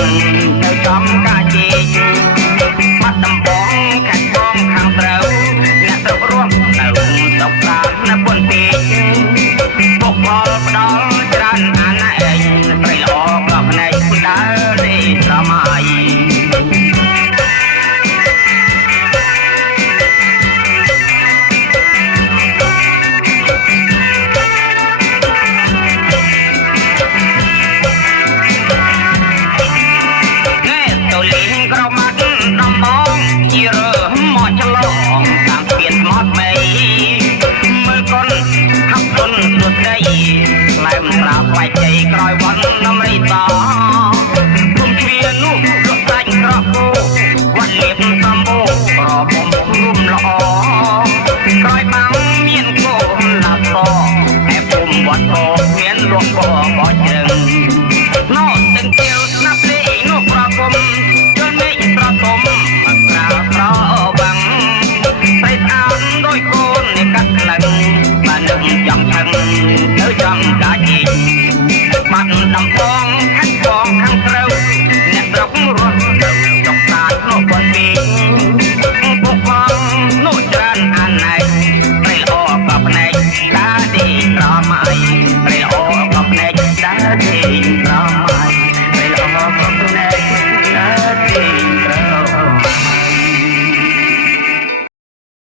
ទៅចំការជែកបាត់ដំបងកាច់បងខាងត្រូវអ្នកទៅរស់នៅស្រុកតាមនៅពុនពេកពុកផលផ្ដល់ច្រើនអានឯងព្រៃល្អក៏ភ្នែកដើរនេះស្រមៃ